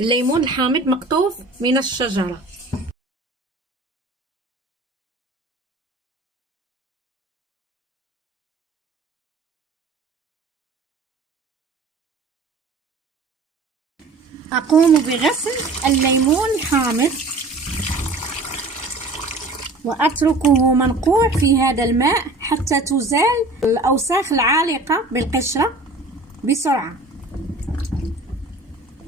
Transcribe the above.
الليمون الحامض مقطوف من الشجرة. أقوم بغسل الليمون الحامض وأتركه منقوع في هذا الماء حتى تزال الأوساخ العالقة بالقشرة بسرعة.